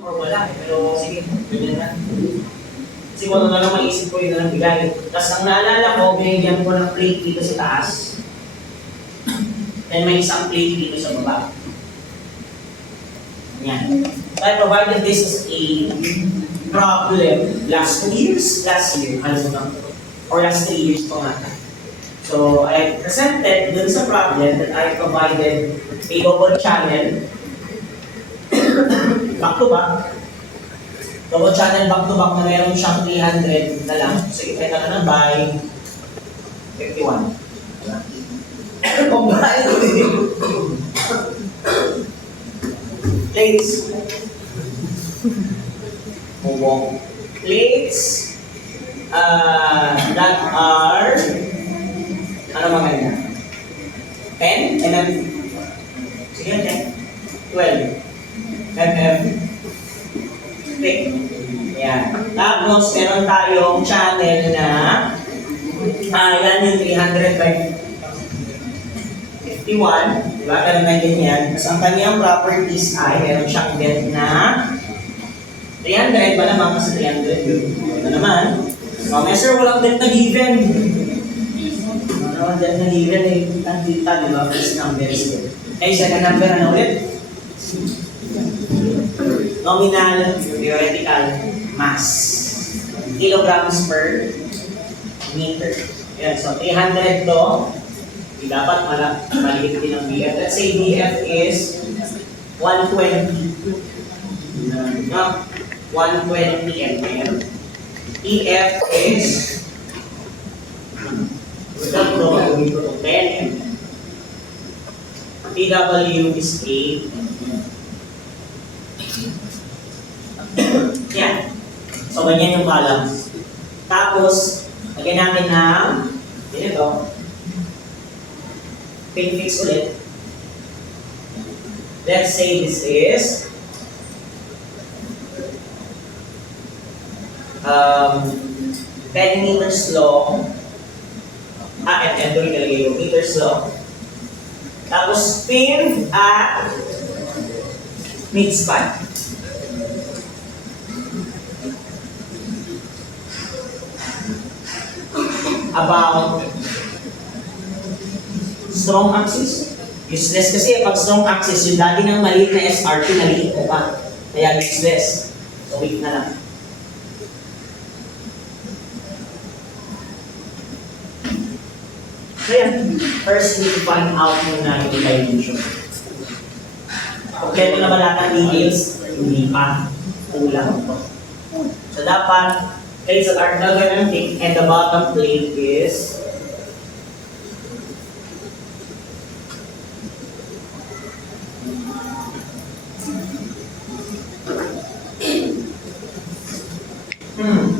or wala eh. Pero sige, ganyan na. Kasi kung ano na lang maisip ko, yun na lang bigay. Tapos ang naalala ko, binigyan ko ng plate dito sa taas. Then may isang plate dito sa baba. Yan. So I provided this as a problem last 2 years? Last year, ano na? Or last 3 years po nga. So I presented dun sa problem that I provided a double channel back to back. Double channel back to back na meron siyang 300 na lang. So ipeta na lang by 51. Kung bakit plates. Plates that are ano maganda? 10 mm. Sige, 10. 12 mm. Thick. Yan. Tapos, meron tayong channel na yan yung 300 by 51. Diba? Ganun na ganyan. Tapos, ang kanyang properties ay meron siyang depth na 300 ba naman? Kasi 300 yun. Ito naman. So, measure walang depth na given. Walang depth na given eh. Tantita, diba? First number is good. Eh, second number, ano ulit? Nominal, theoretical, mass. Kilograms per meter. Yan, so 300 to. Dapat maliit din ang BF. Let's say BF is 120. No? 120 mm. EF is 10 mm. PW is 8. Yan. So, ganyan yung balance. Tapos, lagyan natin ng ganito. Pin fix ulit. Let's say this is 10 meters long. And doon ilalagay yung meters long. Tapos, pin at mid-span. About strong axis. Useless kasi pag strong axis, yung dati ng maliit na SRT, naliit ko pa. Kaya useless. So, weak na lang. Kaya, first we find out muna yung dimension. Kompleto na ba lahat ng details? Hindi pa. Kulang po. So, dapat plates that are gigantic and the bottom plate is mm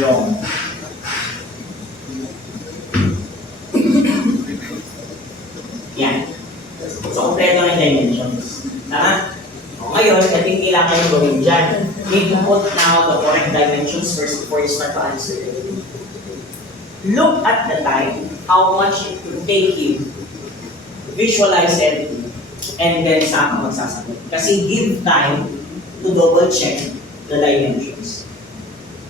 long. Yan. So, kompleto na yung dimensions. Tama? O ngayon, ito yung kailangan yung gawin dyan. Need to put now the correct dimensions first before you start to answer. Look at the time, how much it will take you. Visualize everything. And then, saan ka magsasagot. Kasi give time to double check the dimensions.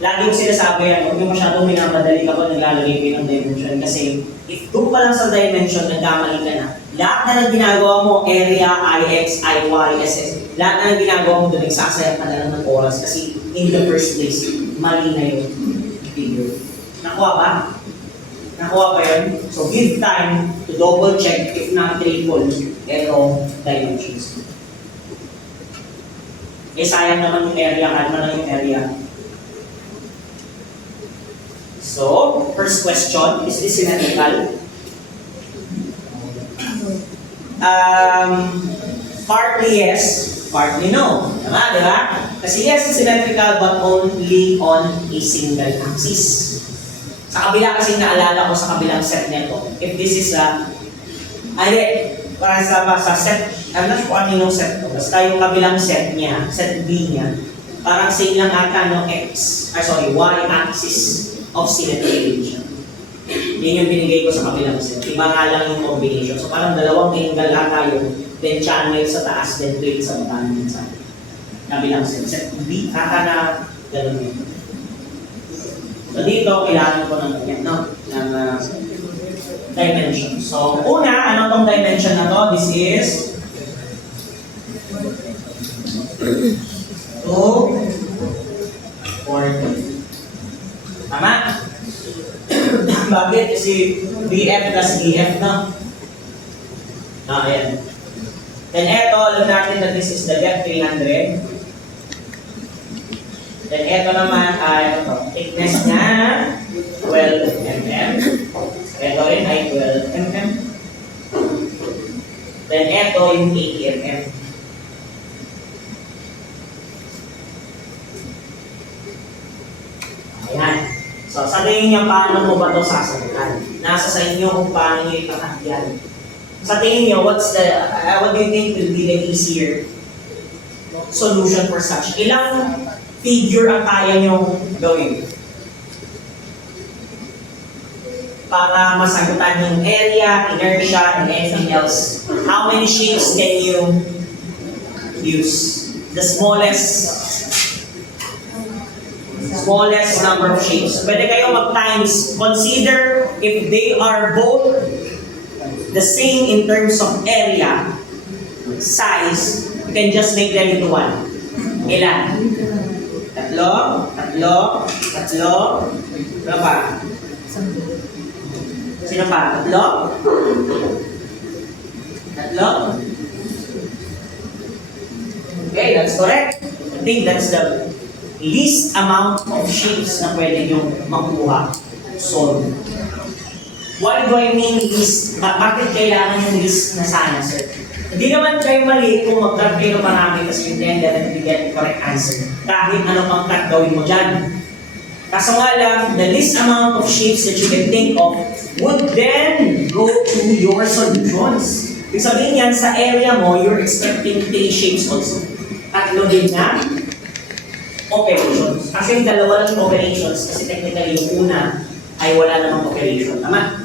Lagi yung sinasabi yan, huwag yung masyadong minamadali kapag naglalagay kayo ng dimension. Kasi if doon pa lang sa dimension, nagkamali ka na. Lahat na ng ginagawa mo, area, IX, IY, SS, lahat na ng ginagawa mo doon, nagsasayang ka na lang ng oras. Kasi in the first place, mali na yung figure. Nakuha ba? Nakuha ba yun? So give time to double check if not triple error dimensions. Eh sayang naman yung area, kalma na yung area. So, first question, is this symmetrical? Partly yes, partly no. Tama, di ba? Kasi yes, it's symmetrical but only on a single axis. Sa kabila kasi naalala ko sa kabilang set nito, if this is parang sa set, I'm not sure ano yung set ko. Basta yung kabilang set niya, set B niya, parang same lang ata no y axis of symmetry region. Yun yung binigay ko sa kabilang set. Iba nga lang yung combination. So parang dalawang angle ata yun, then channel sa taas, then plate sa baba naman sa kabilang set. Set B, ata na gano'n yun. So dito, kailangan ko ng ganyan, no? Ng dimension. So una, ano tong dimension na to? This is 2, 40. Tama? Bakit? Kasi BF plus DF, no? Ayan. Then eto, alam natin na this is the depth 300. Then eto naman ay thickness niya 12 mm. Eto rin ay 12 mm. Then eto yung 80 mm. Ayan. So, sa tingin niyo, paano mo ba ito sasagutan? Nasa sa inyo kung paano niyo ipakahyan. Sa tingin niyo, what do you think will be the easier solution for such? Ilang figure ang kaya niyo gawin? Para masagutan yung area, inertia, and anything else. How many shapes can you use? The smallest number of shapes. Pwede kayo mag-times. Consider if they are both the same in terms of area, size, you can just make them into one. Ilan? Tatlo? Ano pa? Sino pa? Tatlo? Okay, that's correct. I think that's the least amount of shapes na pwede nyo makuha. So, what do I mean least? Bakit kailangan yung least na sana, sir? Hindi naman kayo mali kung mag-cut kayo marami kasi you can definitely get the correct answer. Kahit ano pang cut gawin mo dyan. Kaso nga lang, the least amount of shapes that you can think of would then go to your solutions. Ibig sabihin yan, sa area mo, you're expecting 3 shapes also. Tatlo din na operations. Actually, dalawa lang yung operations kasi technically yung una ay wala namang operation. Tama?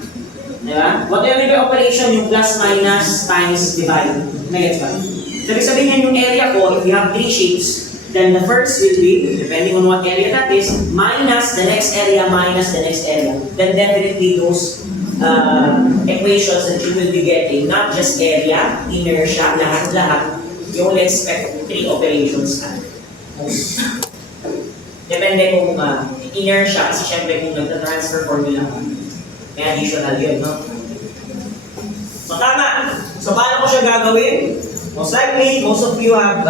Diba? Whatever yung operation, yung plus, minus, times, divide. Nagets ba? So, ibig sabihin yan yung area ko, if you have 3 shapes, then the first will be, depending on what area that is, minus the next area, minus the next area. Then definitely those equations that you will be getting, not just area, inertia, lahat-lahat, you will expect 3 operations at most. Depende kung inertia, kasi syempre kung nagta-transfer formula ka, may additional yun, no? So tama! So paano ko siya gagawin? Most likely, most of you have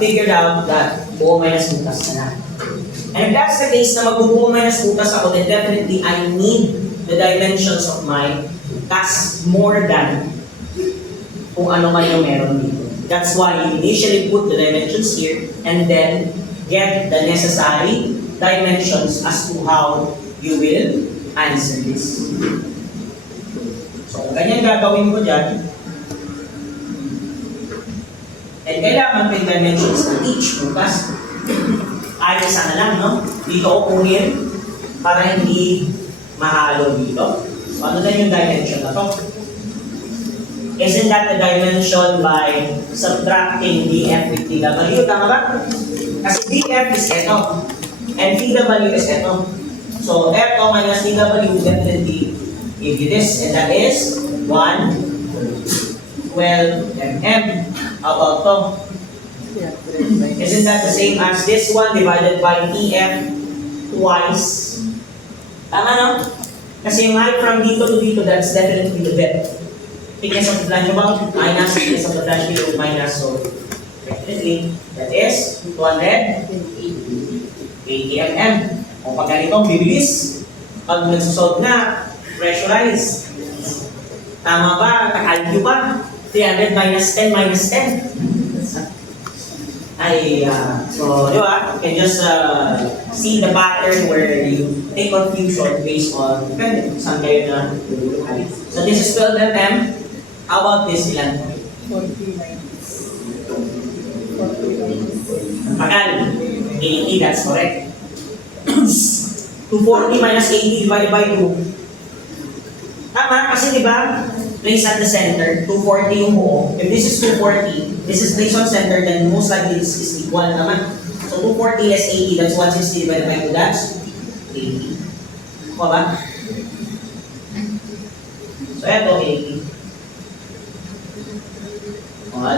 figured out that buo minus butas na na. And if that's the case na magbubuo minus butas ako, then definitely I need the dimensions of my task more than kung ano man yung meron dito. That's why you initially put the dimensions here and then get the necessary dimensions as to how you will answer this. So, kung ganyan gagawin ko dyan, and kailangan may dimensions na each bukas. Ayos na lang, no? Dito ko kunin para hindi mahalo dito. So, ano na yung dimension na to? Isn't that the dimension by subtracting df with tw? Tama ba? Kasi df is ito. And tw is ito. So, f minus tw definitely give you this. And that is 1, 12 mm. How about to? Isn't that the same as this one divided by tf twice? Tama, no? Kasi yung height from dito to dito, that's definitely the depth. Thickness of the flange about minus thickness of the flange below minus. So, definitely, that is 280 mm. O pag ganitong bibilis, pag nagsusolve na, pressurize. Tama ba? Ka-calcu ba? 300 minus 10 minus 10. So, di ba? You can just see the pattern where you take confusion based on, depende kung saan kayo na luluhali. So, this is 12 mm. How about this? Ilan? 40 Pakal. 80, that's correct. 240 minus 80 divided by 2. Tama, kasi di ba, place at the center, 240 yung buo. If this is 240, this is placed on center, then most likely this is equal naman. So 240 less 80, that's 160 divided by 2, that's 80. Kuha ba? So eto, 80.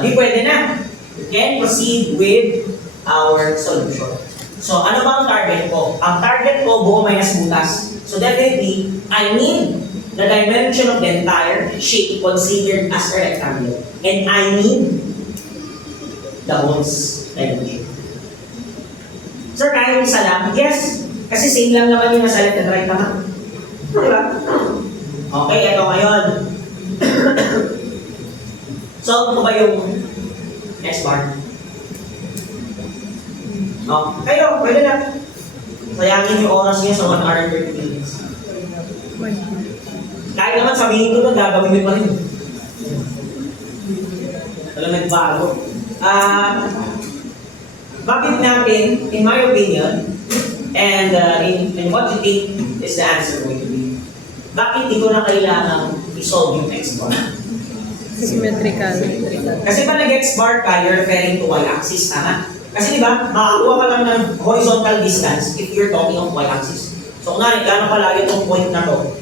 Di pwede na. We can proceed with our solution. So ano ba ang target ko? Ang target ko, buo minus butas. So definitely, I need the dimension of the entire shape considered as a rectangle. And I need the hole's dimension. Sir, kahit isa lang? Yes. Kasi same lang naman yung nasa left and right naman. Diba? Okay, ito ngayon. So, ano ba yung next bar? Oh, kayo, pwede na. Sayangin yung oras niya sa 1 hour and 30 minutes. Kahit naman sabihin ko doon, gagawin mo pa rin. Alam, nagbago. Bakit natin, in my opinion, and in what you think is the answer going to be, bakit di ko na kailangan i-solve yung X bar? Symmetrical. Kasi pag nag-X bar ka, you're referring to y-axis, tama? Kasi di ba, makakuha ka lang ng horizontal distance if you're talking of y-axis. So kung gano'n kalayo itong point na to,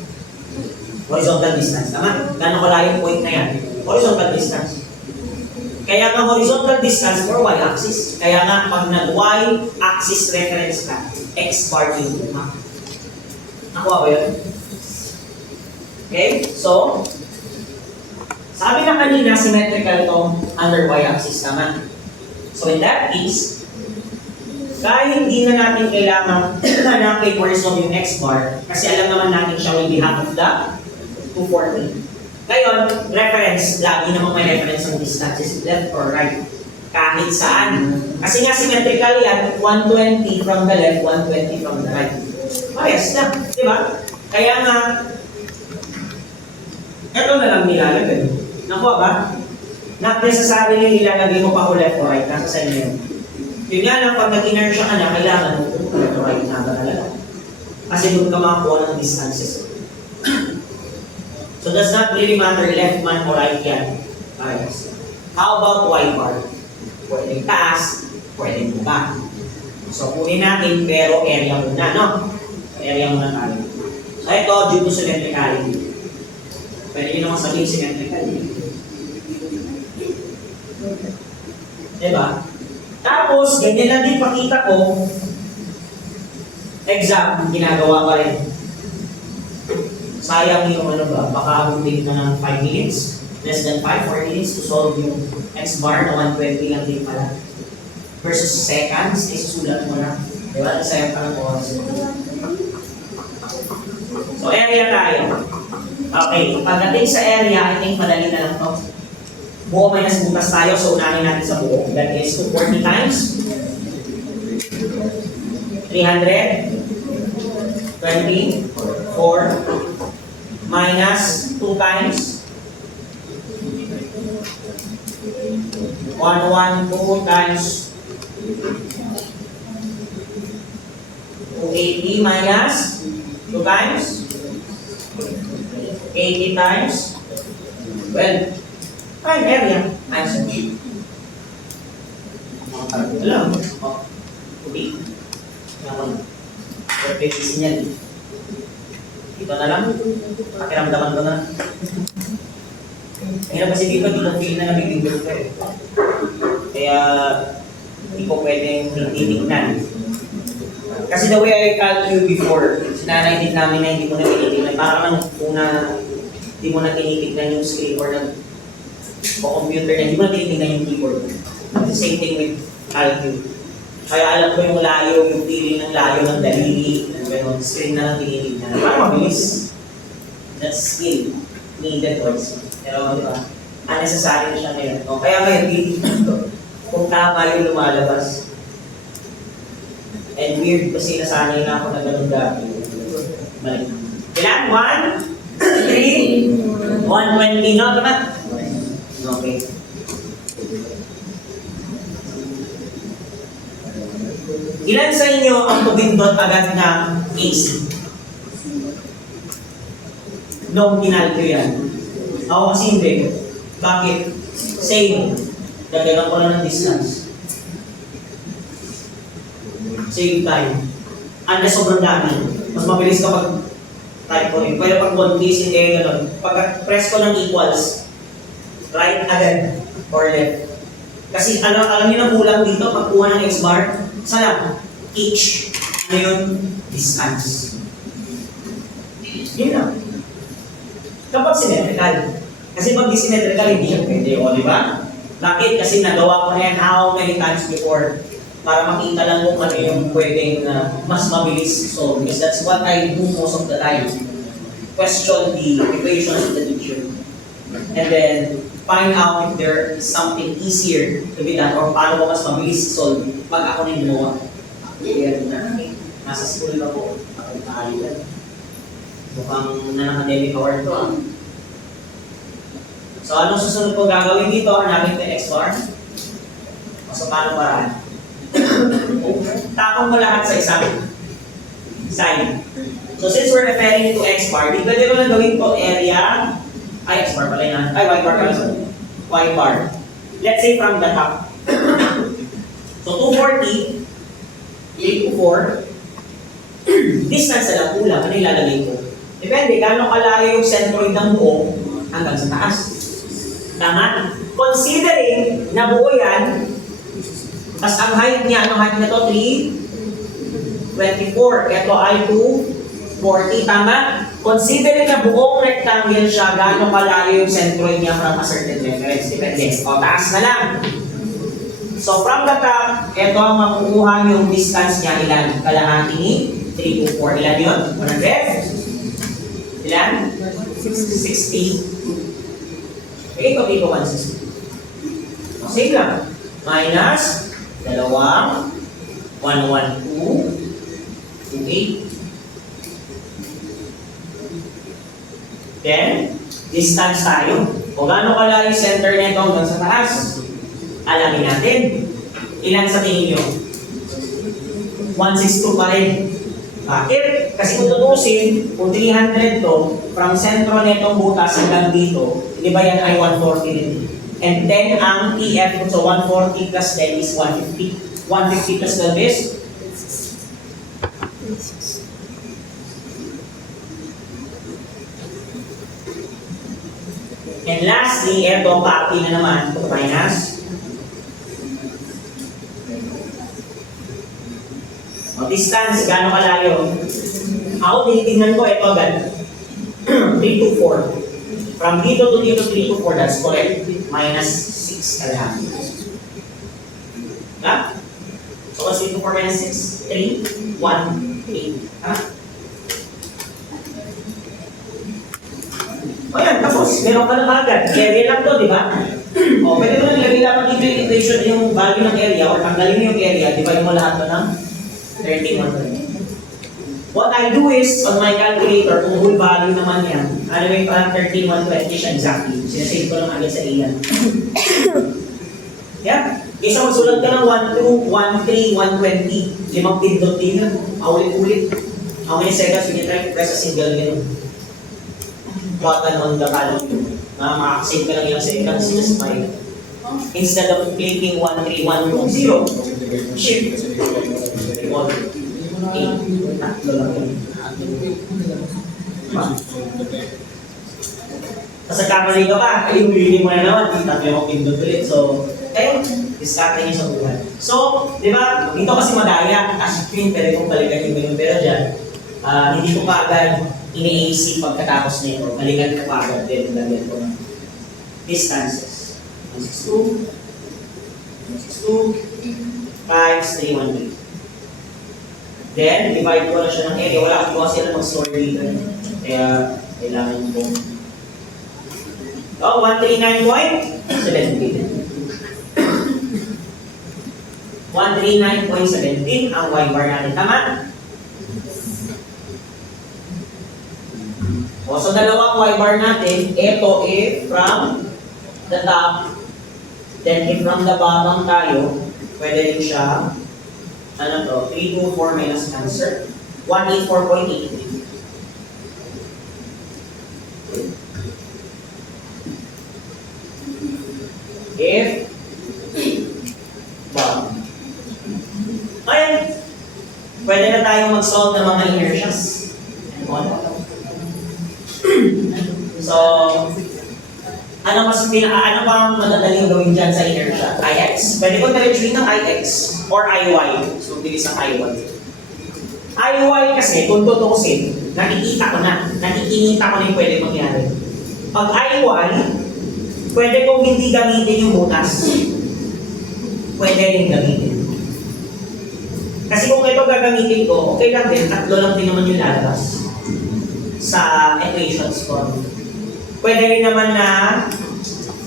horizontal distance, tama? Gano'n kalayo yung point na yan? Horizontal distance. Kaya nga horizontal distance for y-axis. Kaya nga pag nag-y-axis reference ka, X bar yung ha? Nakuha ba yun? Okay, so, sabi na kanina, symmetrical itong under y-axis naman. So in that case, kahit hindi na natin kailangan hanapin where is yung X bar, kasi alam naman natin siya will be half of the 240. Ngayon, reference, lagi namang may reference ng distances, left or right. Kahit saan. Kasi nga symmetrical yan, 120 from the left, 120 from the right. Parehas na, di ba? Kaya nga, ito na lang nilalagay. Nakuha ba? Not necessarily nilalagay mo pa ko left or right, nasa sa inyo. Yun nga lang, pag nag-inertia ka na, kailangan mo left or right na talaga. Kasi doon ka makakuha ng distances. So does not really matter left man or right yan. Ayos. How about y bar? Pwedeng taas, pwedeng baba. So kunin natin pero area muna, no? Area muna tayo. So ito, due to symmetricality. Pwede nyo naman sabihin symmetricality. Diba? Tapos, ganyan lang din pakita ko, exam, ginagawa pa rin. Sayang yung ano ba, baka humigit na ng 5 minutes, less than 4 minutes to solve yung X bar na 120 lang din pala. Versus seconds, isusulat mo na. Diba? Sayang pa ng oras. So, area tayo. Okay, pagdating sa area, I think madali na lang to. Buo minus butas tayo, so unahin natin sa buo. That is 240 times 324 minus 2 times 112 times 280 minus 2 times 80 times 12. Find area. Answer. Alam mo. Okay. Perfect signal. Dito na lang. Pakiramdaman ko na. Ngayon kasi dito, di ko feel na nabibigil ko eh. Kaya, hindi ko pwedeng titignan. Kasi the way I calculate before, sinanay din namin na hindi mo na tinitignan. Parang una, hindi mo na tinitignan yung screen or computer na hindi mo na tinitignan yung keyboard. The same thing with calculate. Kaya alam ko yung layo, yung feeling ng layo ng daliri, ng gano'n, screen na lang tinitignan. Parang mabilis. That's skill. Needed also. Pero di ba, unnecessary siya ngayon. O, kaya ngayon, kung tama yung lumalabas. And weird kasi nasanay na ako na gano'n dati. Balik. Ilan? 1, 3, 120, no? Tama? Okay. Ilan sa inyo ang tumindot agad ng AC? Nung kinalko yan. Ako kasi hindi. Bakit? Same. Dagdagan ko lang ng distance. Save time. Unless sobrang dami. Mas mabilis kapag type ko rin. Pero pag condition kayo gano'n, pag press ko ng equals, right agad or left. Kasi alam niyo na kulang dito, pagkuha ng x bar, sana each, ano yun? Distance. Yun lang. Kapag symmetrical. Kasi pag di symmetrical, hindi siya pwede. O, di ba? Bakit? Kasi nagawa ko na yan how many times before para makita lang kung ano yung pwedeng mas mabilis solve. Because that's what I do most of the time. Question the equations of the teacher. And then, find out if there is something easier to be done or paano ko mas mabilis solve pag ako na yung gumawa. Kaya nasa school ako, ako tayo yan. Mukhang non-academic award to ah. So, anong susunod ko gagawin dito? Hanapin ko yung x bar. So, paano paraan? Tapon mo lahat sa isang side. So, since we're referring to x bar, di pwede ko lang gawin to area. Ay, x bar pala yan. Ay, y bar pala. Y bar. Let's say from the top. So, 240, 8 to 4. Distance na lang kulang. Ano ilalagay ko? Depende, gano'ng kalayo yung centroid ng buo hanggang sa taas. Tama? Considering na buo yan, tas ang height niya, anong height na to? 324. Ito ay 240. Tama? Considering na buong rectangle siya, gano'ng kalayo yung centroid niya from a certain reference. Depende. O, taas na lang. So, from the top, ito ang makukuha yung distance niya. Ilan? Kalahati ni 324. Ilan yun? 100? Ilan? 60. Okay, ito dito 160. O, same lang. Minus 2, 112, 28. Then, distance tayo. O gaano kalayo yung center nito hanggang sa taas? Alamin natin. Ilan sa tingin nyo? 162 pa rin. Bakit? Kasi kung tutusin, kung 300 to, from sentro netong butas hanggang dito, di ba yan ay 140 din? And then ang TF, so 140 plus 10 is 150. 150 plus 12 is? And lastly, eto, copy na naman, minus. O, distance, gano'ng kalayo? Ako, tinitingnan ko, ito agad. 3 to 4. From dito to dito, 3 to 4, that's correct. Minus 6 kalahati. Ha? So, what's 3 to 4 minus 6? 3, 1, 8. Ha? O yan, tapos, meron ka na agad. Area lang to, di ba? O, pwede mo lang ilagay dapat dito yung equation, yung value ng area, or tanggalin mo yung area, divide mo lahat to ng 31. What I do is, on my calculator, kung whole value naman yan, ano yung parang 3120 siya exactly. Sinasave ko lang agad sa iyan. Yeah? Isa magsulat ka ng 1, 2, 1, 3, 120. Limang pindot din yun. Ulit-ulit. How many seconds you can try to press a single menu? Button on the column. Makakasave ka lang ilang seconds, just 5. Instead of clicking 1, 3, 1, 2, 0, shift. 1, 8, tatlo lang yun. Kasi kamali ka pa, yung willing mo na naman, tatlo yung pindot ulit. So, kayo, discard niyo sa buhay. So, di ba, dito kasi madaya, as screen, pwede kong balikan yung ganun. Pero dyan, hindi ko pa agad ini-AC pagkatapos nito. Balikan ko pa agad din, lagyan ko ng distances. 162, 162, 5, 3, 1, 8. Then, divide ko na siya ng area. Wala akong kasi na mag-store dito. Kaya, kailangan ko. Oh, 139.17. 139.17 ang y bar natin. Tama? O, so dalawang y bar natin. Ito from the top. Then, from the bottom tayo, pwede rin siya ano to? 324 minus answer. 184.83. If bond. Ngayon, pwede na tayong mag-solve ng mga inertias. So, ano pang madadaling gawin dyan sa inertia? Ix? Pwede ko diretsuin ng Ix or Iy. So, bilis ang Iy. Iy kasi, kung tutusin, nakikita ko na yung pwede mangyari. Pag Iy, pwede kong hindi gamitin yung butas. Pwede rin gamitin. Kasi kung ito gagamitin ko, okay lang din, tatlo lang din naman yung lalabas sa equations ko. Pwede rin naman na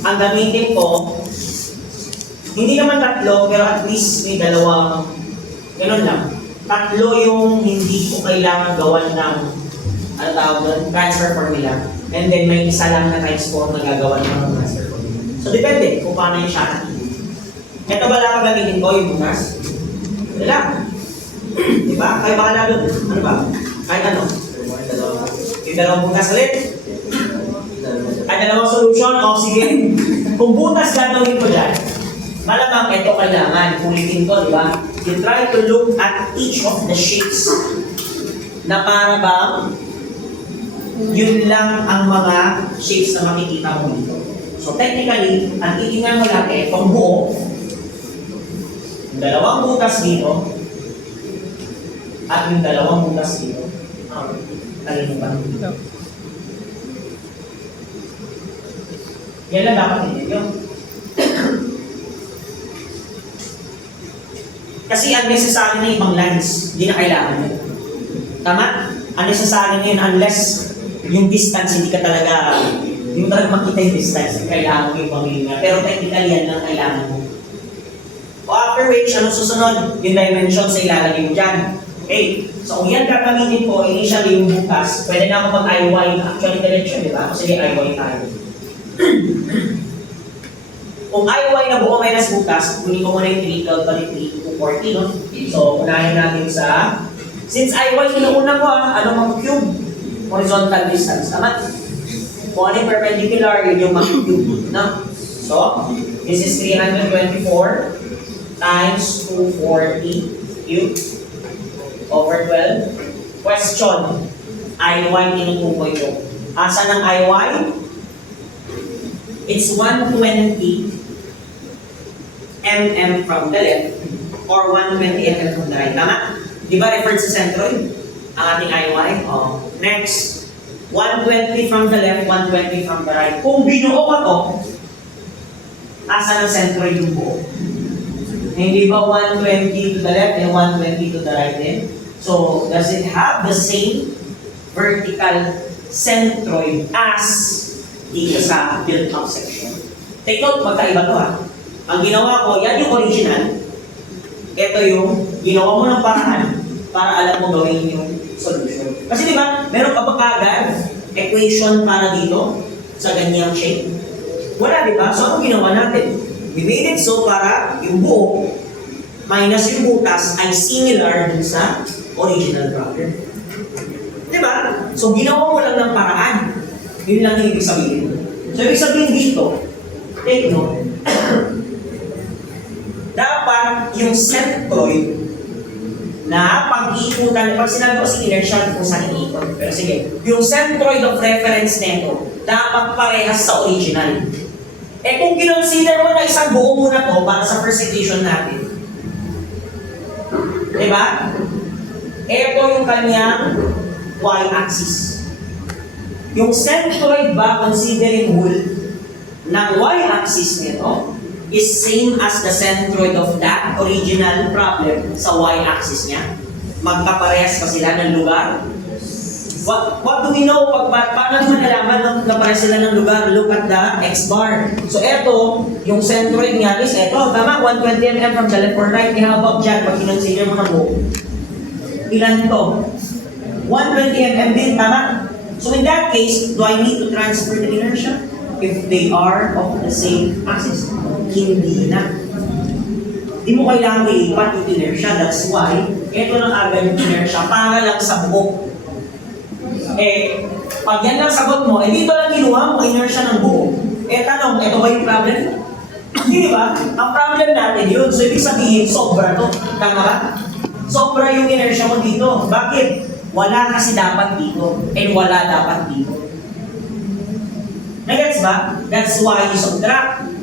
ang gamitin ko, hindi naman tatlo, pero at least may dalawang, gano'n lang. Tatlo yung hindi ko kailangan gawan ng, ano tawag doon, transfer formula. And then may isa lang na times 4 na gagawa ng transfer formula. So depende kung paano yung siya. Ito ba lang gamitin ko yung bukas? Wala. Diba? Kaya baka lalo, ano ba? Kahit ano? Yung dalawang butas ulit. Ay, dalawang solution? O sige. Kung butas gagawin ko dyan, malamang ito kailangan. Ulitin ko, di ba? You try to look at each of the shapes na para bang yun lang ang mga shapes na makikita mo dito. So technically, ang titingnan mo lang itong buo, yung dalawang butas dito, at yung dalawang butas dito. Kalimutan. No. Yan lang dapat hindi yun. Kasi unnecessary na ibang lines, hindi na kailangan yun. Tama? Unnecessary na yun unless yung distance hindi ka talaga, hindi mo talaga makita yung distance, kailangan mo yung pamilya. Pero technically yan lang kailangan mo. O after which, ano susunod? Yung dimension sa ilalagay mo dyan. Okay, so kung yan gagamitin ko, initially yung bukas, pwede na ako mag-IY, actually direction, di ba? Kasi may IY tayo. Kung IY na buo minus bukas, kunin ko muna yung 3, 12, balik 3, 240, no? So, unahin natin sa, since IY, inuuna ko ano mang cube? Horizontal distance, tama? Kung ano yung perpendicular, yun yung mag-cube, no? So, this is 324 times 240 cube over 12. Question, IY tinutukoy ko. Asa ng IY? It's 120 mm from the left or 120 mm from the right. Tama? Di ba referred sa centroid? Ang ating IY? Oh. Next, 120 from the left, 120 from the right. Kung binuo ko to, asa ng centroid yung buo? Hindi ba 120 to the left and 120 to the right din? So, does it have the same vertical centroid as dito sa built-up section? Take note, magkaiba to ha. Ang ginawa ko, yan yung original. Ito yung ginawa mo ng paraan para alam mo gawin yung solution. Kasi di ba, meron ka ba kagad equation para dito sa ganyang shape? Wala, di ba? So, ano ginawa natin? We made it so para yung buo minus yung butas ay similar dun sa original problem. Di ba? So, ginawa mo lang ng paraan. Yun lang yung ibig sabihin. So, ibig sabihin dito, take note, dapat yung centroid na pag-iikutan, pag sinabi ko si inertial kung saan iikot. Pero sige, yung centroid of reference nito, dapat parehas sa original. Eh kung kinonsider mo na isang buo muna to para sa first equation natin, diba? Ito yung kanyang y-axis. Yung centroid ba, considering whole, ng y-axis nito is same as the centroid of that original problem sa y-axis niya. Magkaparehas pa sila ng lugar. What do we know? Paano naman nalaman na parehas sila ng lugar? Look at the x-bar. So eto, yung centroid niya is eto, tama, 120 mm from the left or right. How about dyan, pag kinonsider mo na buo? Ilan to? 120 mm din, tama? So in that case, do I need to transfer the inertia? If they are of the same axis? Hindi na. Di mo kailangan ilipat yung inertia. That's why, ito lang agad yung inertia para lang sa buo. Eh, Pag yan lang sagot mo, eh dito lang kinuha mo, inertia ng buo. Eh tanong, ito ba yung problem? Hindi ba? Ang problem natin yun. So ibig sabihin, sobra to. Tama ba? Sobra yung inertia mo dito. Bakit? Wala kasi dapat dito. And wala dapat dito. Nagets ba? That's why you subtract.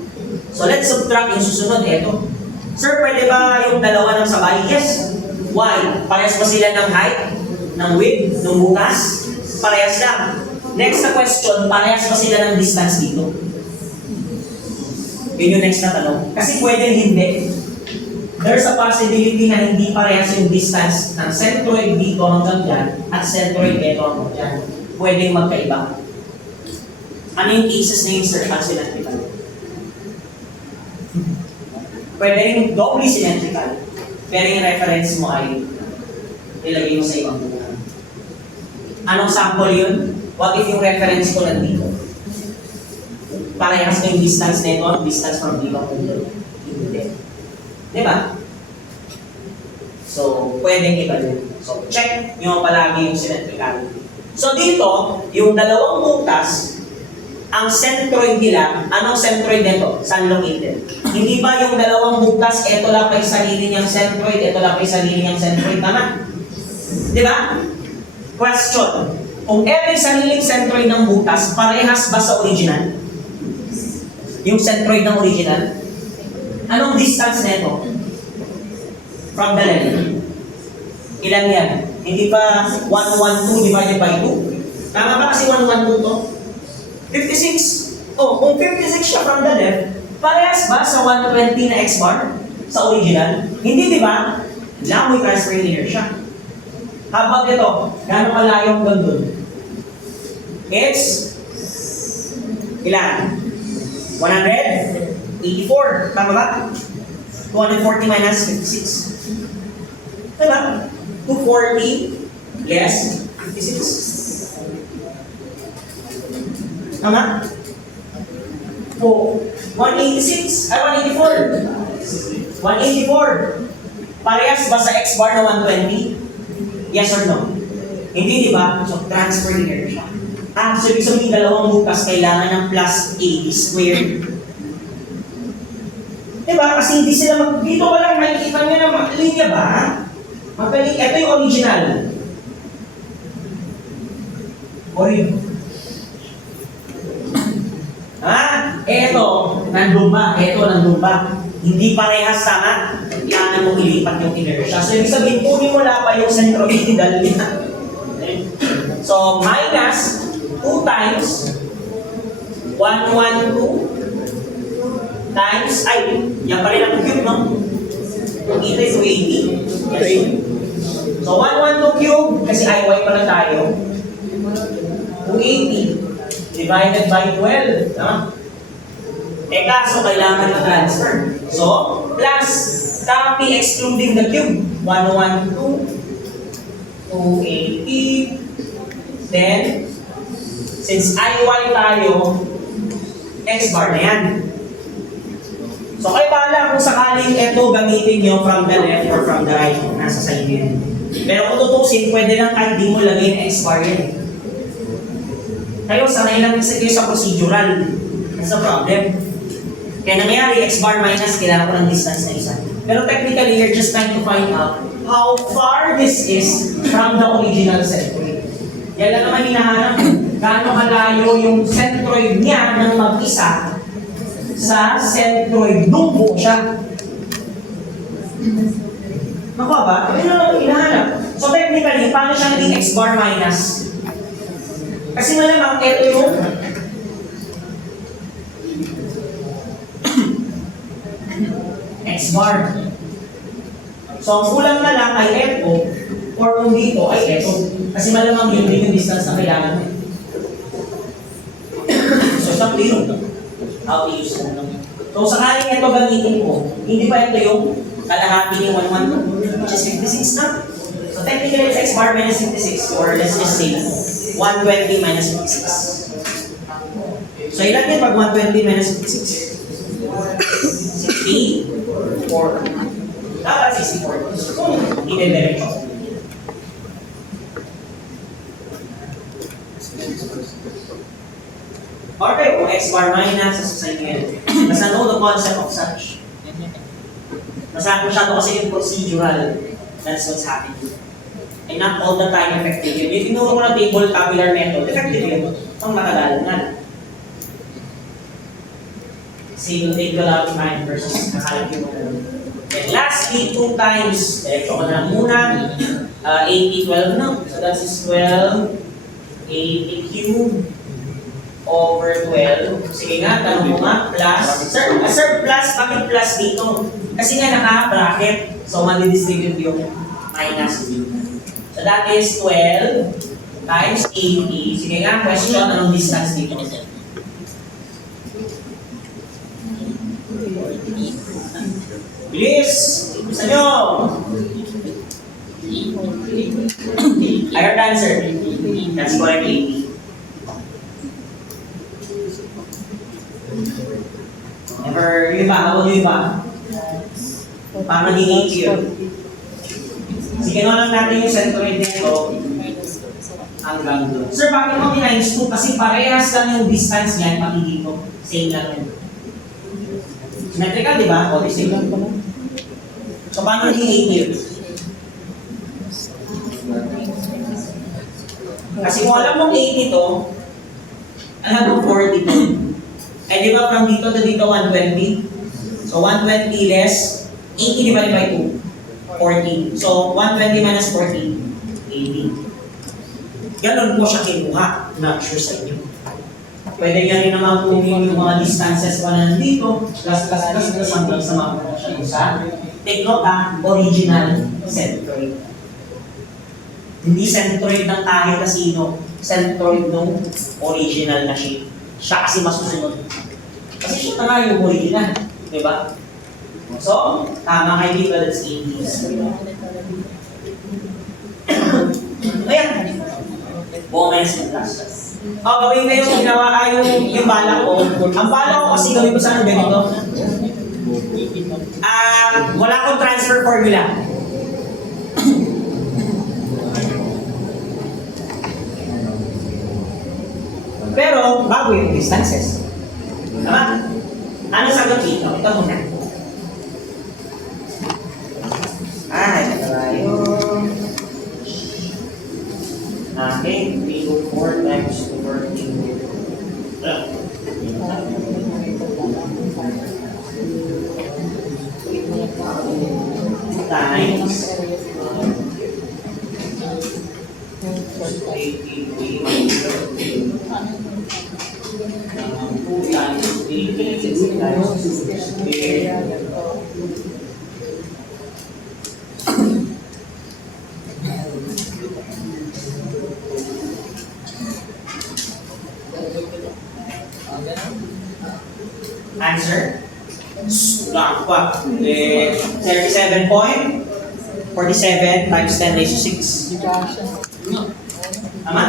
So let's subtract yung susunod. Ito. Sir, pwede ba yung dalawa ng sabay? Yes. Why? Parehas ba sila ng height? Ng width? Ng butas? Parehas lang. Next na question, parehas ba sila ng distance dito? Yun yung next na tanong. Kasi pwede hindi. There's a possibility na hindi parehas yung distance ng centroid dito hanggang dyan at centroid dito hanggang dyan. Pwedeng magkaiba. Ano yung cases na yung sir symmetrical? Pwede rin doubly symmetrical. Pero yung reference mo ay ilagay mo sa ibang buka. Anong sample yun? What if yung reference ko nandito? Parehas na yung distance nito, distance from dito to dito. Hindi. Di ba? So, pwedeng iba din. So, check nyo palagi yung symmetricality. So, dito, yung dalawang butas, ang centroid nila, anong centroid nito? Saan located? Hindi ba yung dalawang butas, ito lang pa yung sarili niyang centroid, ito lang pa yung sarili niyang centroid, tama? Di ba? Question. Kung every sariling centroid ng butas, parehas ba sa original? Yung centroid ng original? Anong distance nito? From the level? Ilan yan? Hindi ba 112 divided by 2? Tama ba kasi 112 to? 56. Oh, kung 56 siya from the left, parehas ba sa 120 na x bar? Sa original? Hindi, di ba? Lang may transfer inertia. Habang ito, gano'ng kalayong doon? It's ilan? 184. Tama ba? 240 minus 56. Diba? 240 less 56. Tama? Oh, 186. Ay, 184. 184. Parehas ba sa x bar na 120? Yes or no? Hindi, di ba? So, transfer inertia. So ibig sabihin, dalawang bukas kailangan ng plus 80 squared. Diba? Kasi hindi sila dito ko lang makikita nyo na linya ba? Magaling. Ito yung original. Eto, nandun ba? Eto, nandun ba? Hindi parehas sama. Kailangan mong ilipat yung inertia. So ibig sabihin, kunin mo lang pa yung centroidal niya. So, minus 2 times 112 times, yan pa rin ang cube, no? Yung ito is 280. So, 112 cube, kasi IY pala tayo. 280 divided by 12, no? Teka, so kailangan na transfer. So, plus, copy excluding the cube. 112, 280, then, since IY tayo, X bar na yan. So kayo bahala kung sakaling ito gamitin nyo from the left or from the right, nasa side yan. Pero kung tutusin, pwede lang kahit di mo lagay na X bar yan. Kayo sanay lang kasi kayo sa procedural. That's the problem. Kaya nangyari, X bar minus, kailangan ko ng distance na isa. Pero technically, you're just trying to find out how far this is from the original centroid. Yan lang naman hinahanap. Gaano kalayo yung centroid niya ng mag-isa sa centroid nung buo siya. Nakuha ba? Yan lang naman hinahanap. So technically, paano siya naging X bar minus? Kasi malamang ito yung X bar. So ang kulang na lang ay ito, or kung dito ay ito. Kasi malamang yun din yung distance na kailangan mo. So sa clear, how to use it. So sakaling ito gamitin mo, hindi pa ito yung kalahati ni 112, which is 56 na. So technically it's X bar minus 56, or let's just say 120 minus 56. So ilan yun pag 120 minus 56? 64. Dapat 64. Hindi diretso. Or kayo, kung x bar minus, sasayin nyo yan. Basta know the concept of such. Masyado kasi yung procedural. That's what's happening. And not all the time effective yun. If tinuro ko na table tabular method, effective yun. Ang matagal nga. Kasi it will take a lot of time versus kakalagin mo na. And lastly, 2 times, diretso ko na muna, 80, 12 no? So that's 12, 80 cubed over 12. Sige nga, tanong mo nga, plus. Sir, plus, bakit plus dito? Kasi nga naka-bracket, so madidistribute yung minus dito. So that is 12 times 80. Sige nga, question, anong distance dito? Bilis! Gusto nyo? I heard answer. That's correct, 80. Never, yung iba, ako yung iba. Paano naging 80 yun? Sige nga lang natin yung centroid nito hanggang doon. Sir, bakit mo times 2? Kasi parehas lang yung distance niyan, pati dito. Same lang yun. Symmetrical, di ba? O, same lang pala. So, paano naging 80 yun? Kasi kung alam mong 80 to, alam mong 40 to. Eh, di ba from dito to dito 120? So, 120 less 80 divided by 2, 14. So, 120 minus 14, 80. Ganon po siya kinuha. Not sure sa inyo. Pwede niya rin naman kunin yung mga distances pa na nandito, plus hanggang sa mga siya sa take note original centroid. Hindi centroid ng kahit na sino, centroid ng original na shape. Siya kasi masusunod. Kasi siya na nga yung original. Diba? So, tama kay dito, that's 80. Ayan. Buong minus yung plus. Gawin kayo yung ginawa yung bala ko. Ang bala ko kasi gawin ko sa ano ganito. Wala akong transfer formula. Pero, bago yung distances. Tama? Ano sagot dito? Ito muna. Ito tayo. Okay, 3 4 times 14. Times 2 times 3 times answer? Lang pa. 37.47 times 10 raised to 6. Tama?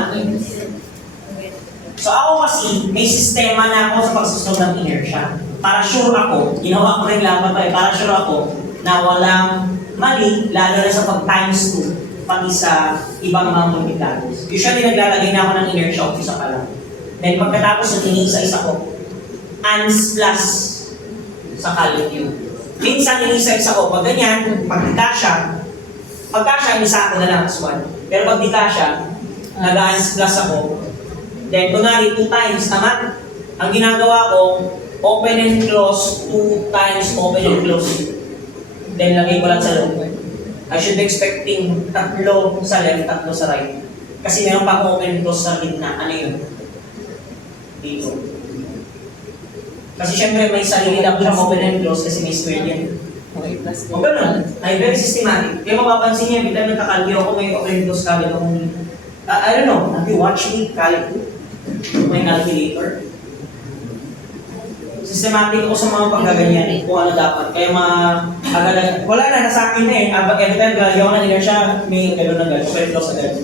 So ako kasi, may sistema na ako sa pagsusunod ng inertia. Para sure ako, ginawa ko rin laban pa para sure ako na walang mali, lalo na sa pag-times 2, pati sa ibang mga multiplicators. Usually, naglalagay na ako ng inertia of isa pa lang. Then pagkatapos ng iniisa-isa ko, ans plus sa calculus. Minsan iniisa-isa ko, pag ganyan, pag kasya, isa ako na lang as 1. Pero pag di kasya, nag-ans plus ako. Then, kunwari, 2 times, tama? Ang ginagawa ko, open and close, 2 times open and close. Then, lagay ko lang sa loob. I should be expecting 3 sa left, 3 sa right. Kasi meron pa akong open and close sa gitna. Ano yun? Dito. Kasi syempre, may sarili lang siyang open and close kasi may square yan. O ganun, ay very systematic. Kaya mapapansin niya, bigla nagkakalbi ako, may open and close kagad akong I don't know, have you watched me calculate? May calculator. Systematic ako sa mga pagkaganyan, kung ano dapat. Kaya agad wala na, nasa akin na eh. Every time galagay ako ng inertia, may gano'n na gano'n, very close agad.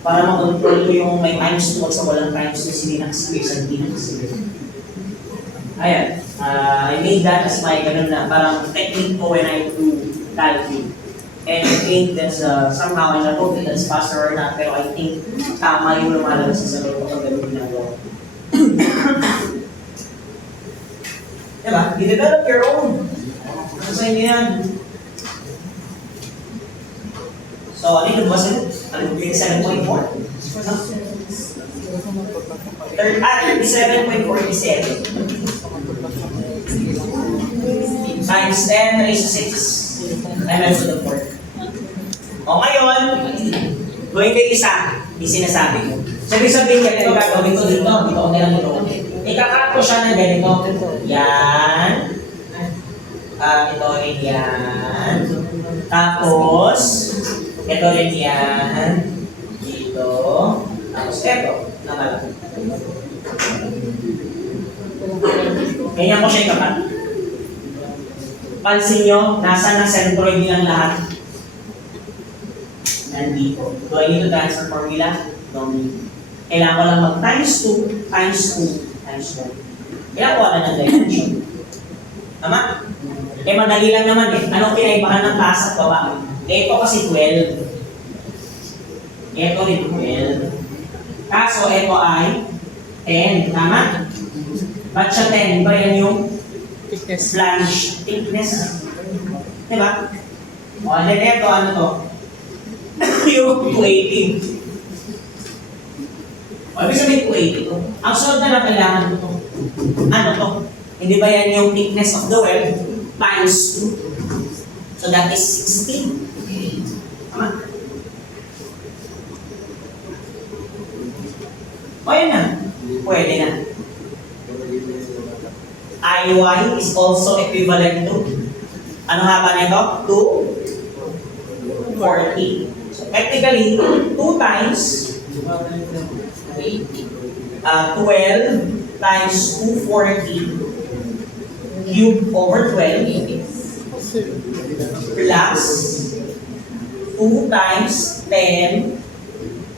Para makontrol ko yung may times 2 at sa walang times 2, hindi nakasibig sa hindi nakasibig. Ayan, I made that as my gano'n na, parang technique ko when I do calculate. And I think that's somehow, I don't know if that's faster or not, pero I think tama yung lumalabas sa loob kapag ganun ginagawa. Diba? You develop your own. Ano sa inyo yan? So, ano yung ba sa'yo? Ano yung 37.4? 37.47 times 10 raised to 6 ml to the 4. O ngayon, gawin kayo isa, hindi sinasabi ko. Sabi-sabihin niya, ito gagawin ko dito, dito ko nilang ito. Ikakat ko siya ng ganito. Yan. Ito rin yan. Tapos, ito rin yan. Dito. Tapos ito. Nakalaki. Ganyan ko siya ikakat. Pansin nyo, nasa na centroid nilang lahat. Nandito. Do I need to transfer formula? Don't need. Kailangan ko lang mag times 2, times 2, times 1. Kaya kuha ka ng dimension. Tama? Eh madali lang naman eh. Anong pinaibahan ng taas at baba? Eh ito kasi 12. Ito rin 12. Kaso ito ay 10. Tama? Ba't siya 10? Ba yan yung flange thickness? Diba? O, and then ito, ano to? Yung 280. O, ibig sabihin 280 to. Ang sunod na lang kailangan ko to. Ano to? Hindi ba yan yung thickness of the web times 2? So that is 16. Tama? O, yan na. Pwede na. IY is also equivalent to, ano haba nito? 240. So technically, 2 times 12 times 240 cubed over 12 plus 2 times 10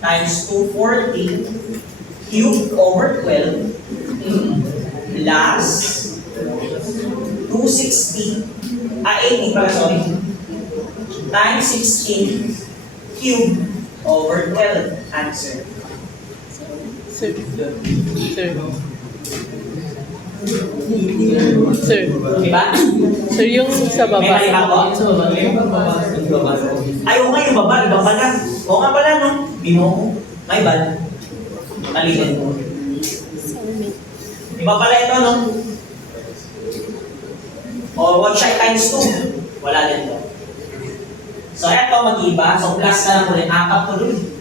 times 240 cubed over 12 plus 260, 80 pala, sorry, times 16 cube over 12. Answer. Sir. Sir. Diba? Sir, yung sa May baba. mali ako? Ay, oo nga, yung baba, iba pala. Oo nga pala, no? Bimo ko. May bad. Maligan ko. Iba pala ito, no? O, what siya times 2? Wala din to. So, ito mag-iba. So, plus na lang ulit. 4 to dun.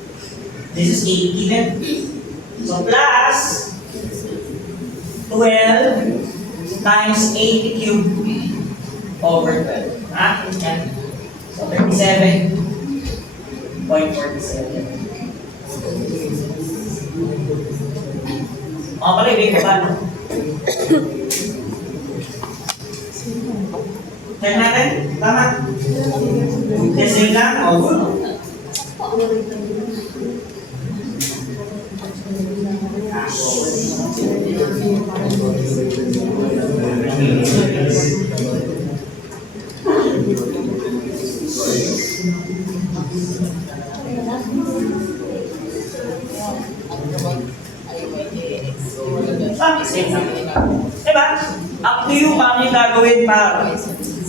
This is 80 din. So, plus 12 times 80 cubed over 12. Ha? Yan. So, 37.47. Mga pala, ibig ko ba, no? Check natin? Tama? Testing lang? O, good. Diba? Up to you, paano yung gagawin para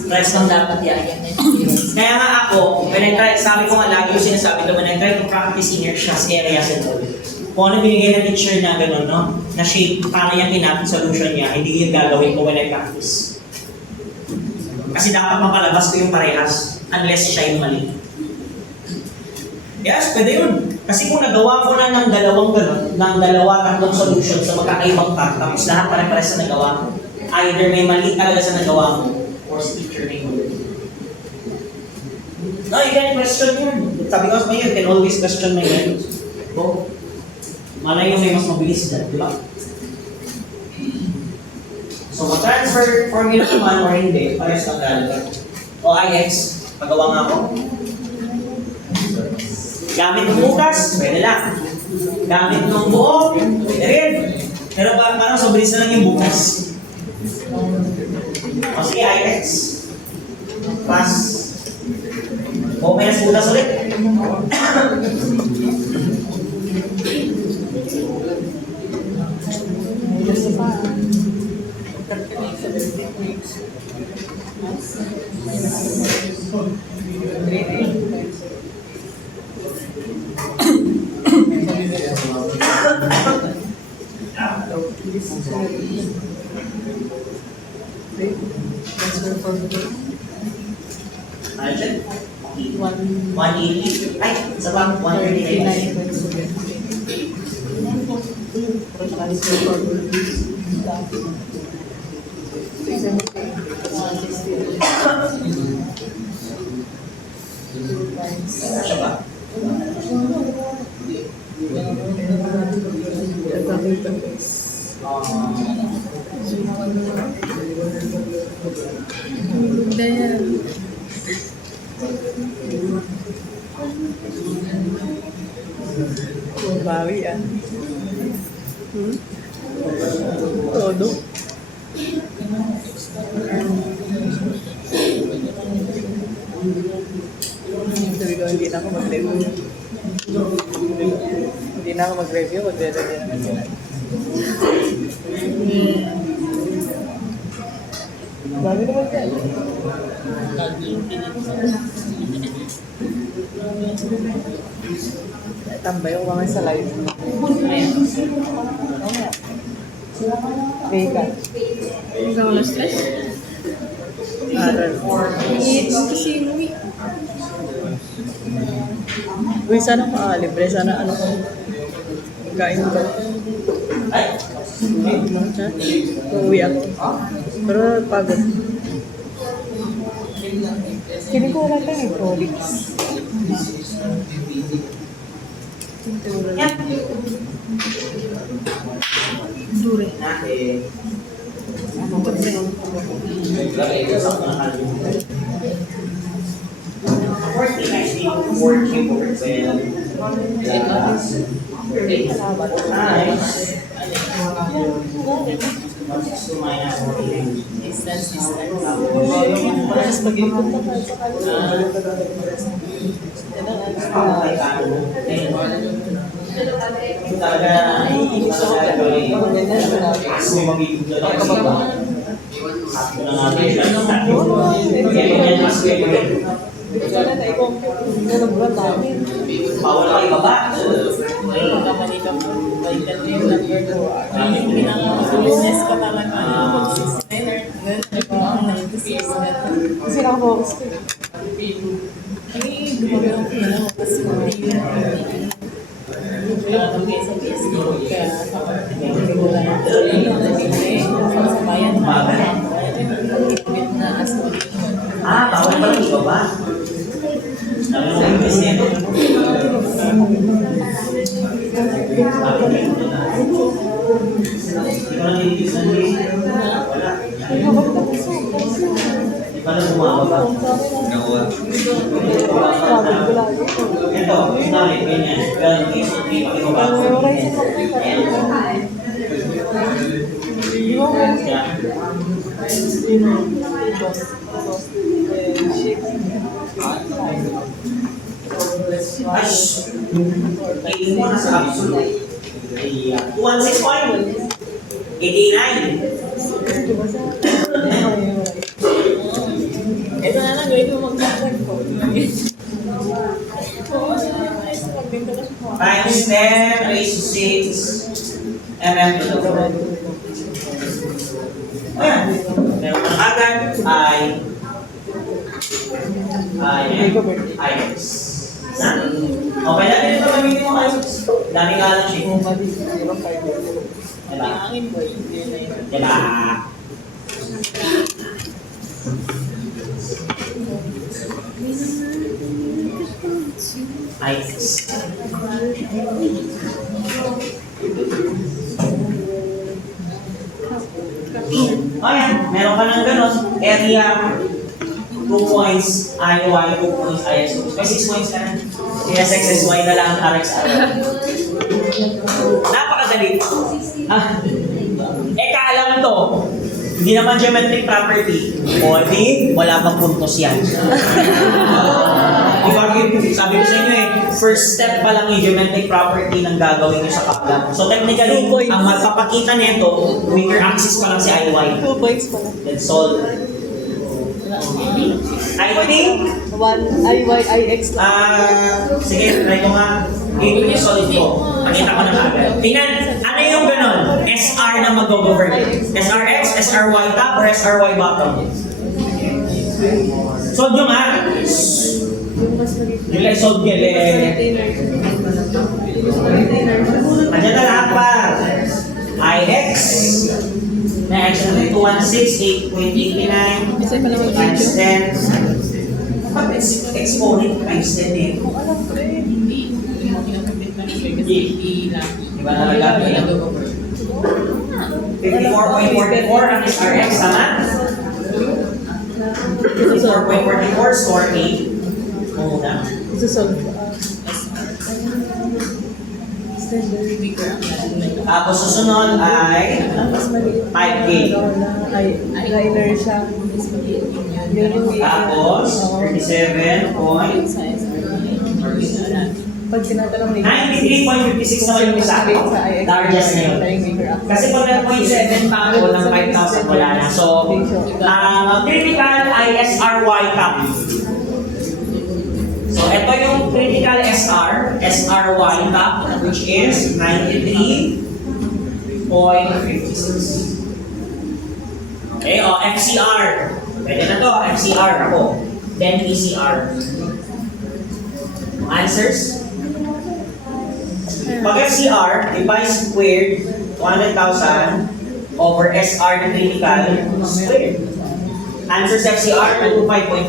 rest ng dapat yan. Kaya nga ako, when I try, sabi ko nga lagi yung sinasabi ko, when I try to practice inertias areas and all, kung ano binigay ng teacher na gano'n, no? Na shape, paano yung kinapit solution niya, hindi yung gagawin ko when I practice. Kasi dapat mapalabas ko yung parehas, unless siya yung mali. Yes, pwede yun. Kasi kung nagawa ko na ng dalawang gano'n, ng tatlong solution sa magkakaibang path, tapos lahat pare-pares sa nagawa ko, either may mali talaga sa nagawa mo, or sa teacher na yung mali. No, you can question yun. Sabi ko, you can always question my methods. So, malay yung may mas mabilis dyan, di ba? So, mag-transfer formula naman or hindi, pares lang talaga. O IX, pagawa nga ako. Gamit ng bukas, pwede lang. Gamit ng buo, pwede rin. Pero parang sobrang na lang yung bukas. O sige, IX. Pass. Okay na butas ulit. Alright, 180. Ay, sa bang 139. Siya ba? Bawi ah. Todo. Sabi ko, hindi na ako mag-review. Hindi na ako mag-review, mag-review naman sila. Bawi naman ka. Tambay ako mga sa live. Vega. Ikaw na stress? Aral. Kasi Louie. Uy, sana libre. Sana ano ko. Kain ko. Ay, Ha? Uuwi ako. Pero pagod. Kini ko wala kang Prolix. yan. Dure. Natin. Working actually, working over 12. Nice. 162 minus 48. Distance. Tapos pag-ikot na tayo sa Okay, talaga, iinis ako gagawin. Kasi mabibigyan ako sa mga. Sakto na natin siya. Kaya ganyan mas gagawin. Sana na-i-compute. Ganun ba namin? Bawal kayo baba. Kamali ka po. Balikan mo yung number ko. Yung pinaka-business ko talaga. 96. Kasi nakabox ko. Ay, dumabi ako na lang. Tapos hindi nakatugay sa Facebook. Kaya kapag ko lang. Sa bayan na. Na as Bawal pala kayo baba. Sabi mo yung business. Di ba nalilisan din? Wala. Di ba na bumababa? Ito, yung namin, ganyan. Ganyan, hindi pakibaba. Ash! Tingin mo na sa absolute. 216.89. ito na lang, gawin mo mag-check ko. Times 10 raised to 6 mm below. Ayan. Meron kang agad ay IX. Na? Okay na din ito gamitin mo IX. Dami nga lang siya. Diba? Hangin boy, hindi na yun. Diba? IX. Ayan, meron ka ng gano'n. Area 2 points, IY, 2 points, IX. May 6 points ka na. Kaya XSY na lang ang RX. Napakadali. Kaalam to. Hindi naman geometric property. O di, wala pang puntos yan. sabi ko sa inyo eh, first step pa lang yung geometric property ng gagawin nyo sa kaplan. So technically, 2 points. ang magpapakita nito, weaker axis pa lang si IY. 2 points pala. Then solve. I think, 1 IYIX lang. sige, try ko nga. Dito yung solve ko. Pakita ko na agad. Tingnan, ano yung ganon? SR na mag-govern. SRX, SRY top, or SRY bottom? Solve nyo nga. Yung like solve nyo, Andiyan na lahat pa. IX. Na actually 216, 8.89 Isa pa naman times video. 10. Bakit exponent times 10 eh? Alam ko eh. Diba nalagay lang? 54.44 ang SRX, tama? 54.44, score 8. Muna. Isusolve ko. Standard. Tapos susunod ay Mas maliit. 5K. Ay, liner siya. Yun yung Tapos, 37 point. Pag tinatanong ni 93.56 naman yung isa. Largest na yun. Kasi pag nag-0.7 pa ako ng 5,000 wala na. So, critical ISRY cap. So, ito yung critical SR, SRY cap, which is 93.56. Okay, o FCR. Pwede na to, FCR ako. Then PCR. Answers? Pag FCR, divide squared 200,000 over SR na critical squared. Answers FCR, 25.5.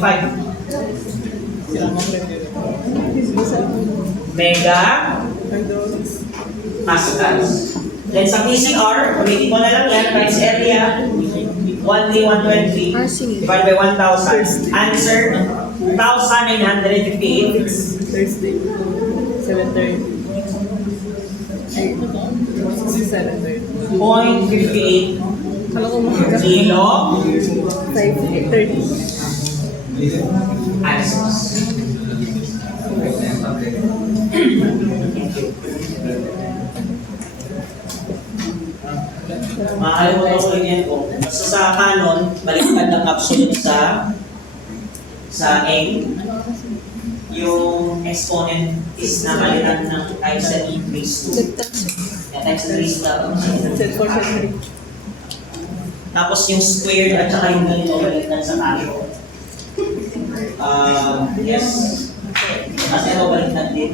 Mega pascals. Then sa PCR, ulitin ko na lang yan, times area, 1,120 divided by 1,000. Answer, 1,958. Thursday. 7:30. Ay, 7:30. 0.58 Kala ko mga kilo 5:30. answers. Makakalimutan ko rin yan po. Basta sa canon, baliktad ng absolute sa M. Yung exponent is nakalitan ng times the increase 2. Times the raised Set for February. Tapos yung squared at saka yung ganito baliktad sa tayo. Yes. Kasi ito baliktad din.